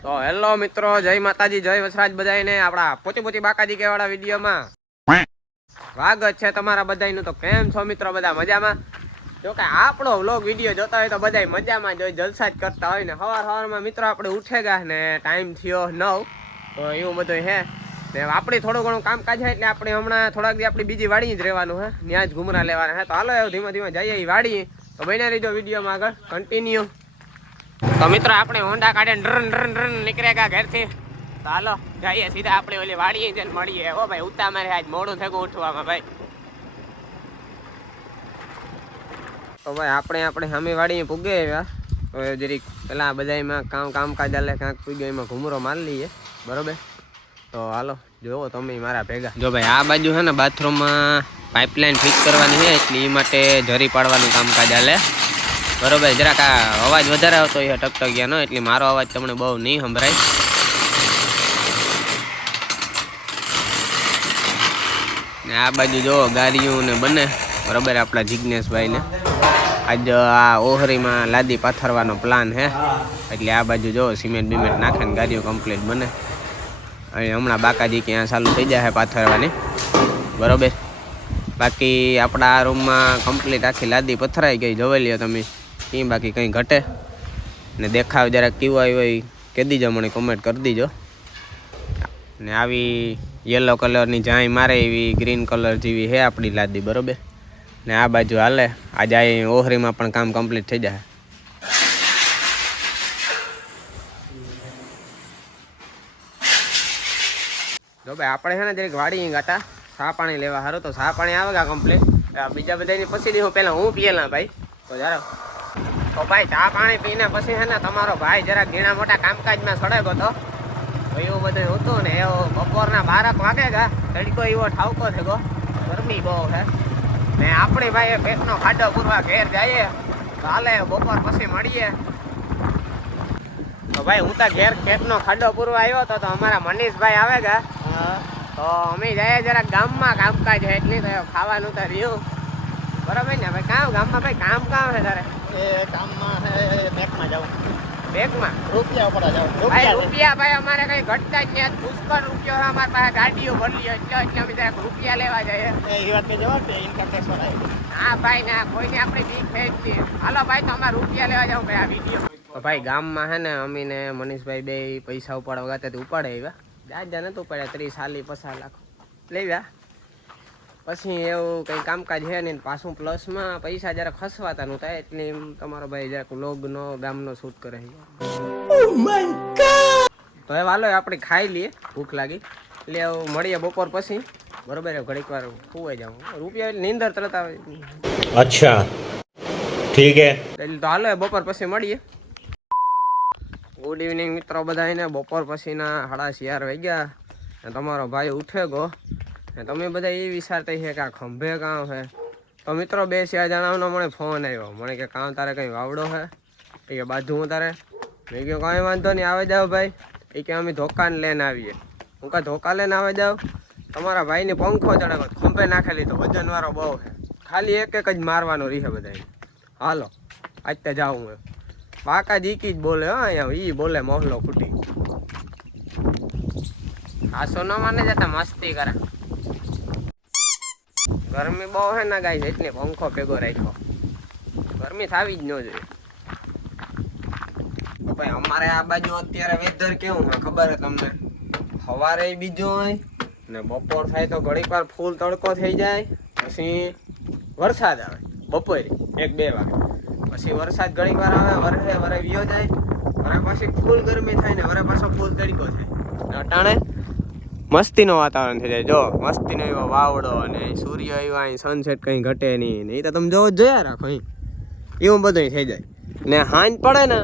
તો હેલો મિત્રો, જય માતાજી, જય વસરાજ બધાને આપણા પોચી પોચી બાકાજી કેવાળા વિડીયોમાં સ્વાગત છે તમારા બધાનું। તો કેમ છો મિત્રો, બધા મજામાં? જો કે આપણો વ્લોગ વિડીયો જોતા હોય તો બધા મજામાં જ હોય, જલસા જ કરતા હોય ને। સવારમાં મિત્રો આપણે ઉઠેગા ને ટાઈમ થયો 9, તો એવું બધું હે ને આપણે થોડું ઘણું કામકાજ છે એટલે આપણે હમણાં થોડાક દી આપણી બીજી વાડી જ રહેવાનું હે, ત્યાં જ ઘૂમરા લેવાના હે। તો હાલો એવું ધીમે ધીમે જઈએ એ વાડી, તો બન્યા રહીજો વિડીયોમાં આગળ કન્ટિન્યુ। તો મિત્રો આપણે હોન્ડા કાઢે ડ્રન ડ્રન ડ્રન નીકળ્યા ઘરથી, તો હાલો જઈએ સીધા આપણે ઓલી વાડીએ જઈને મળીએ। હો ભાઈ, ઉતા મારે આજ મોડું થયું ઉઠવામાં ભાઈ। તો ભાઈ આપણે સામે વાડીએ પૂગે આવ્યા, તો જરીક પેલા બધામાં કામકાજ હાલે, કાંક પૂગ્યો એમાં ઘૂમરો મારી લઈએ, બરોબર? તો હાલો જોવો તમે મારા ભેગા। જો ભાઈ આ બાજુ છે ને બાથરૂમમાં પાઇપલાઇન ફિટ કરવાની છે, એટલે એ માટે જરી પાડવાનું કામકાજ હાલે, બરોબર? જરાક આ અવાજ વધારે આવતો હોય ટકટકિયાનો, એટલે મારો અવાજ તમને બહુ નહીં સંભળાય। ને આ બાજુ જો ગાડીઓ ને બને, બરોબર? આપણા જિજ્ઞેશભાઈ ને આજ આ ઓહરીમાં લાદી પાથરવાનો પ્લાન છે, એટલે આ બાજુ જો સિમેન્ટ બિમેન્ટ નાખે ને ગાડીઓ કમ્પ્લીટ બને। અને હમણાં બાકાજી ક્યાં ચાલુ થઈ જાય પાથરવાની, બરોબર? બાકી આપણા આ રૂમમાં કમ્પ્લીટ આખી લાદી પથરાઈ ગઈ, જોઈ લ્યો તમે। એ બાકી કંઈ ઘટે ને દેખાવ જરાક કેવો આવ્યો એ કહી દીજો, મને કોમેન્ટ કરી દીજો। ને આવી યલો કલરની જાઈ મારે એવી ગ્રીન કલર જેવી છે આપણી લાદી, બરોબર? ને આ બાજુ હાલે આજે આ ઓહરીમાં પણ કામ કમ્પ્લીટ થઈ જાય। જો ભાઈ આપણે છે ને જરીક વાડી ગાતા સા પાણી લેવા સારું, તો સા પાણી આવે ગા કમ્પ્લીટ, બીજા બધાની પછી દી હું પહેલાં હું પીએલા ભાઈ। તો જરાક તો ભાઈ ચા પાણી પીને પછી છે ને તમારો ભાઈ જરાક ઘણા મોટા કામકાજમાં સડાયો હતો, એવું બધું હતું ને એવો બપોરના 12 વાગે ગા તડકો એવો ઠાવકો થયો, ગરમી બહુ છે ને આપણે ભાઈ પેટનો ખાડો પૂરવા ઘેર જઈએ, તો હાલે બપોર પછી મળીએ। તો ભાઈ હું તો ઘેર પેટનો ખાડો પૂરવા આવ્યો હતો, તો અમારા મનીષભાઈ આવે ગા, તો અમે જઈએ જરાક ગામમાં કામકાજ છે એટલી, તો ખાવાનું તો રહ્યું, બરાબર ને ભાઈ? કામ ગામમાં ભાઈ કામ છે તારે? એ કામમાં હે બેંકમાં જાઉં, બેંકમાં રૂપિયા ઉપર જાઉં। ભાઈ રૂપિયા ભાઈ અમારે કઈ ઘટતા જ નહીં, પુષ્કળ રૂપિયો અમારી પાસે ગાડીઓ ભરલી એટલે અમે જરાક રૂપિયા લેવા જઈએ। એ વાત કે જવાબ છે ઇન્કમ ટેક્સ વાળા। હા ભાઈ, ના કોઈને આપણે બીક છે જ નહીં। હાલો ભાઈ, તો અમારે રૂપિયા લેવા જાવ ભાઈ આ વિડીયો। તો ભાઈ ગામમાં હે ને અમીને મનીષભાઈ બે પૈસા ઉપાડવા ગયા હતા, ઉપાડે આવ્યા, જાજા નતું ઉપાડ્યા, 30-40-50 લાખ લેવ્યા। પછી એવું કંઈ કામકાજ છે નહીં, પાછું પ્લસમાં પૈસા જરાક ખસવાતા નહોતા, એટલે તમારો ભાઈ જરાક વ્લોગનો ગામનો શૂટ કરે છે। તો હવે હાલો આપણે ખાઈ લઈએ, ભૂખ લાગી, એટલે મળીએ બપોર પછી, બરોબર? ઘડીક વાર સુવાઈ જાઉં, રૂપિયા નીંદર તરત આવે। અચ્છા ઠીક હે, તો હાલો બપોર પછી મળીએ। ગુડ ઇવનિંગ મિત્રો બધાને, બપોર પછીના 4:30 વાગ્યા ને તમારો ભાઈ ઉઠે ગો ને તમે બધા એ વિચારતા છે કે આ ખંભે કામ છે, તો મિત્રો 2-4 જણાનો મને ફોન આવ્યો, મને કે કામ તારે કંઈ વાવડો છે? એ કે બાજુ હું તારે, મેં કહ્યું કાંઈ વાંધો નહીં, આવે જાવ ભાઈ। એ કે અમે ધોકાને લઈને આવીએ, હું કાં ધોકા લઈને આવે જાવ? તમારા ભાઈને પંખો ચડાવો, ખંભે નાખી લીધો, વજનવાળો બહુ છે, ખાલી એક જ મારવાનો રહે બધાને। હાલો આજ તે જાઉં હું, બાકા જીકી જ બોલે, હા અહીંયા ઈ બોલે મોહલો ખૂટી, આ સોનામાં જતા મસ્તી કરે। ગરમી બહુ હે ને ગાય, એટલે પંખો ભેગો રાખ્યો, ગરમી થવી જ ન જોઈએ। તો ભાઈ અમારે આ બાજુ અત્યારે વેધર કેવું હોય ખબર હે તમને? સવારે બીજો હોય ને બપોર થાય તો ઘડીક વાર ફૂલ તડકો થઈ જાય, પછી વરસાદ આવે બપોરે 1-2 વાગે, પછી વરસાદ ઘડીક વાર આવે, વરે વિયો જાય, વરે પછી ફૂલ ગરમી થાય ને વરે પાછો ફૂલ તડકો થાય। અટાણે મસ્તીનો વાતાવરણ થઈ જાય, જો મસ્તીનો એવો વાવડો અને સૂર્ય એવો અહીં સનસેટ કંઈ ઘટે નહીં ને, એ તો તમે જોવો જ જોયા રાખો અહીં, એવું બધું થઈ જાય। ને હાંજ પડે ને,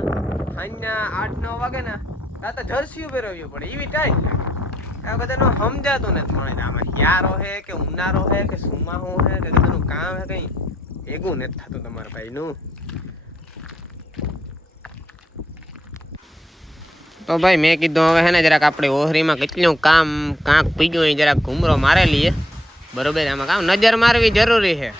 સાંજના 8-9 વાગે ને ત્યાં તો જર્સીઓ પહેરવી પડે, એવી ટાઈમ આ બધાનો સમજાતું નથી મને, આમાં યારો હે કે ઉનાળો હે કે સુમાહો હે કે બધાનું કામ હે, કંઈ ભેગું નથી થતું તમારા ભાઈનું। તો ભાઈ મેં કીધું હવે હે ને જરાક આપણે ઓહરીમાં કેટલું કામ કાંક પીગ્યું એ જરાક ઘૂમરો મારે લઈએ, બરોબર? આમાં કામ નજર મારવી જરૂરી છે,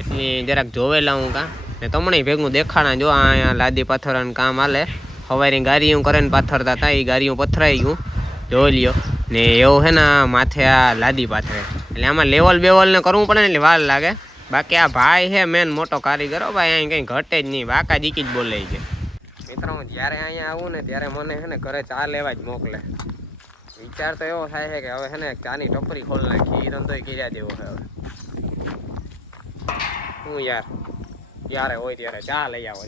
એટલે જરાક જોવેલા હું કાં ને તમને ભેગું દેખાણા। જો અહીંયા લાદી પાથરવાનું કામ હાલે, સવારે ગાડીઓ કરે ને પાથરતા હતા એ ગાડીઓ પથરાઈ ગયું જોઈ લ્યો ને એવું હે ને માથે આ લાદી પાથરે એટલે આમાં લેવલ બેવલ ને કરવું પડે ને એટલે વાર લાગે બાકી આ ભાઈ છે મેન મોટો કારીગર ભાઈ અહીં કંઈ ઘટે જ નહીં બાકા દીકી જ બોલે છે મિત્રો હું જ્યારે અહીંયા આવું ને ત્યારે મને છે ને ઘરે ચા લેવા જ મોકલે વિચાર તો એવો થાય છે કે હવે છે ને ચાની ટપરી ખોલ નાખી એ ધંધો કર્યા જેવો છે હવે હું યારે હોય ત્યારે ચા લઈ આવો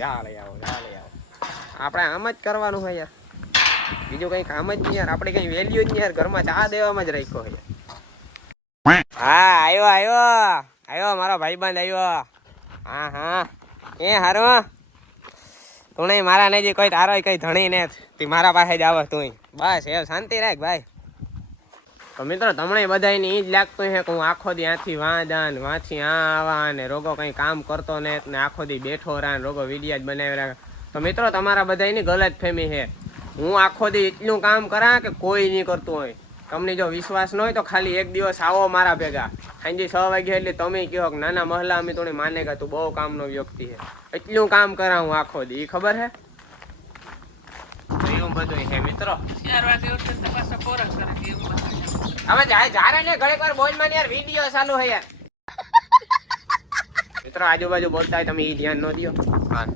આપણે આમ જ કરવાનું હોય યાર બીજું કંઈ કામ જ નહીં યાર આપણે કંઈ વેલ્યુ જ નહીં યાર ઘરમાં ચા દેવામાં જ રાખ્યો હોય હા આવ્યો મારો ભાઈબંધ આવ્યો હા એ હારું તું નહીં મારા નહીં કોઈ તારો કઈ ધણી ને તી મારા પાસે જ આવે તું બસ એ શાંતિ રાખ ભાઈ તો મિત્રો તમને બધાને એ જ લાગતું છે કે હું આખો દી આથી વાંચી આવા ને રોગો કંઈ કામ કરતો ને આખો દી બેઠો રહે રોગો વિડીયા જ બનાવી રાખે તો મિત્રો તમારા બધાની ગલત ફેમી છે હું આખો દી એટલું કામ કરા કે કોઈ નહીં કરતું હોય તમને જો વિશ્વાસ ન હોય તો ખાલી એક દિવસ આવો મારા ભેગા સાંજે 6 વાગે એટલે તમે કહો કે નાના મહલા અમે થોડી માને કે તું બહુ કામનો વ્યક્તિ છે એટલું કામ કરા હું આખો દી ખબર હે એવું બધું છે મિત્રો 4 વાગે ઉઠે તો પાછા કોરસ કરે કે એવું હવે જારે ને ઘડીક વાર બોલ માં યાર વિડિયો ચાલુ છે યાર મિત્રો આજુબાજુ બોલતા હોય તમે એ ધ્યાન ન દયો હા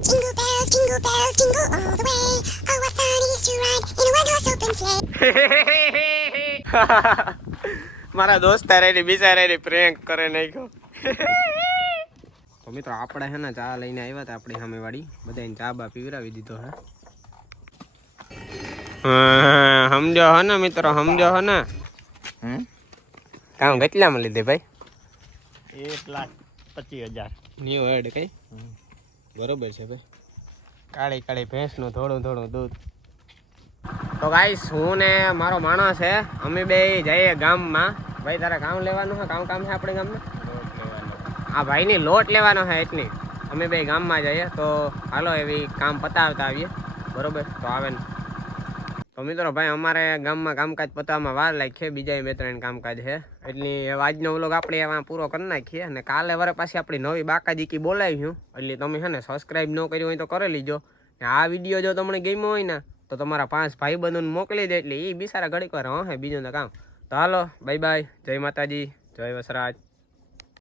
Jingle bells, jingle all the way. Oh, what fun it is to ride in a one-horse open sleigh. મારા દોસ્તાર એની બિચારા પ્રેન્ક કરે નાખ્યો તો મિત્રો આપણે હે ને ચા લઈને આવ્યા હતા આપણી સામે વાળી બધાને ચા બા પીવરાવી દીધો હે સમજો હો ને મિત્રો સમજો હો ને કામ કેટલામાં લીધે ભાઈ 1,25,000 ન્યુ હેડ કઈ બરોબર છે ભાઈ કાળી ભેંસનું થોડું દૂધ તો ગાઈસ હું ને મારો માણસ છે અમે બે જઈએ ગામમાં ભાઈ તારે કામ લેવાનું છે કામ છે આપણે ગામમાં આ ભાઈની લોટ લેવાનો છે એટલી અમે બે ગામમાં જઈએ તો હાલો એવી કામ પતાવતા આવીએ બરોબર તો આવે ને તો મિત્રો ભાઈ અમારે ગામમાં કામકાજ પતાવવામાં વાર લાગી બીજા 2-3 કામકાજ છે એટલે આજનો વ્લોગ આપણે એમાં પૂરો કરી નાખીએ અને કાલે વરે પાછી આપણી નવી બાકાજીકી બોલાવ્યું એટલે તમે છે ને સબસ્ક્રાઈબ ન કર્યું હોય તો કરી લીજો આ વિડીયો જો તમને ગમ્યો હોય ને તો તમારા 5 ભાઈબંધોને મોકલી દે એટલે એ બિચારા ઘડીક વાર હે બીજું તો કામ તો હાલો બાય જય માતાજી જય વસરાજ